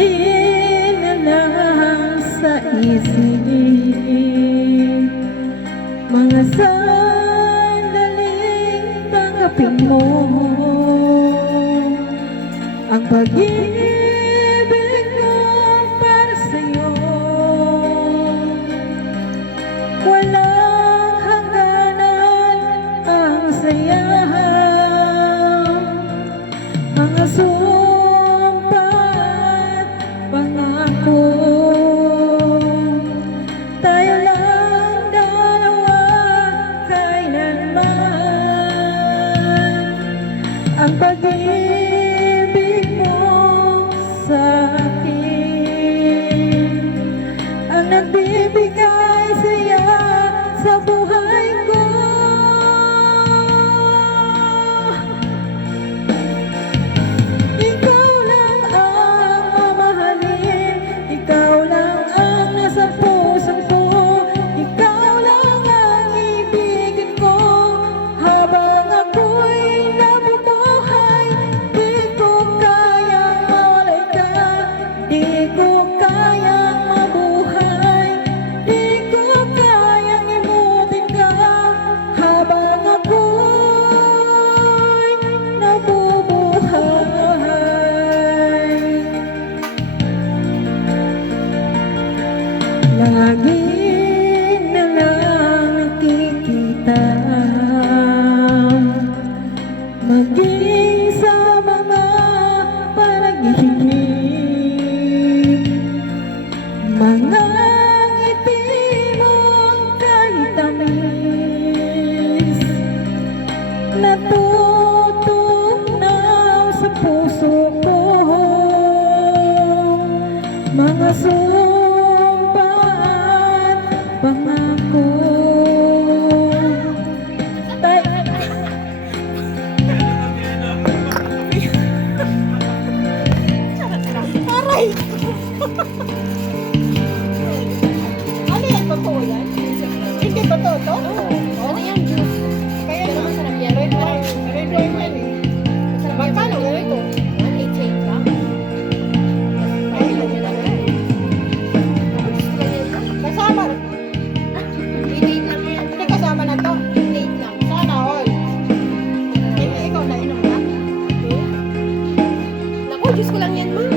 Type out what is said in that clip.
Lagi na lang sa isip mga sandaling tanggapin mo ang pag-ibig ko para sa'yo. Walang hangganan ang saya, mga sumpa at pangako. Tayo lang dalawa kailanman. Ang pag-ibig mo sa akin ang nagbibigay saya sa buhay ko. Ikaw lang ang mamahalin, ikaw lang ang nasa puso ko, ikaw lang ang ibigin ko habang ako'y nabubuhay. Di ko kayang mawalay ka, di ko kayang mabuhay, di ko kayang imutin ka habang ako'y nabubuhay. Lagi na lang nakikita, maging sa mga panaginip, mga ngiti mong kahit tamis, natutunaw sa puso ko, mga sumpa at pangako. Aray! Ano yan? Totoo yan? Hindi totoo to? Ano yan? Juice. Kaya naman masarap yan. Red wine. Red wine yan eh. Magkano ganito? 188 lang. Ay, ilan yun lang yan. Kasama. 88 lang yan. Hindi kasama na to. 88 lang. Sana all. Ikaw na inom na? Naku, juice ko lang yan, ma.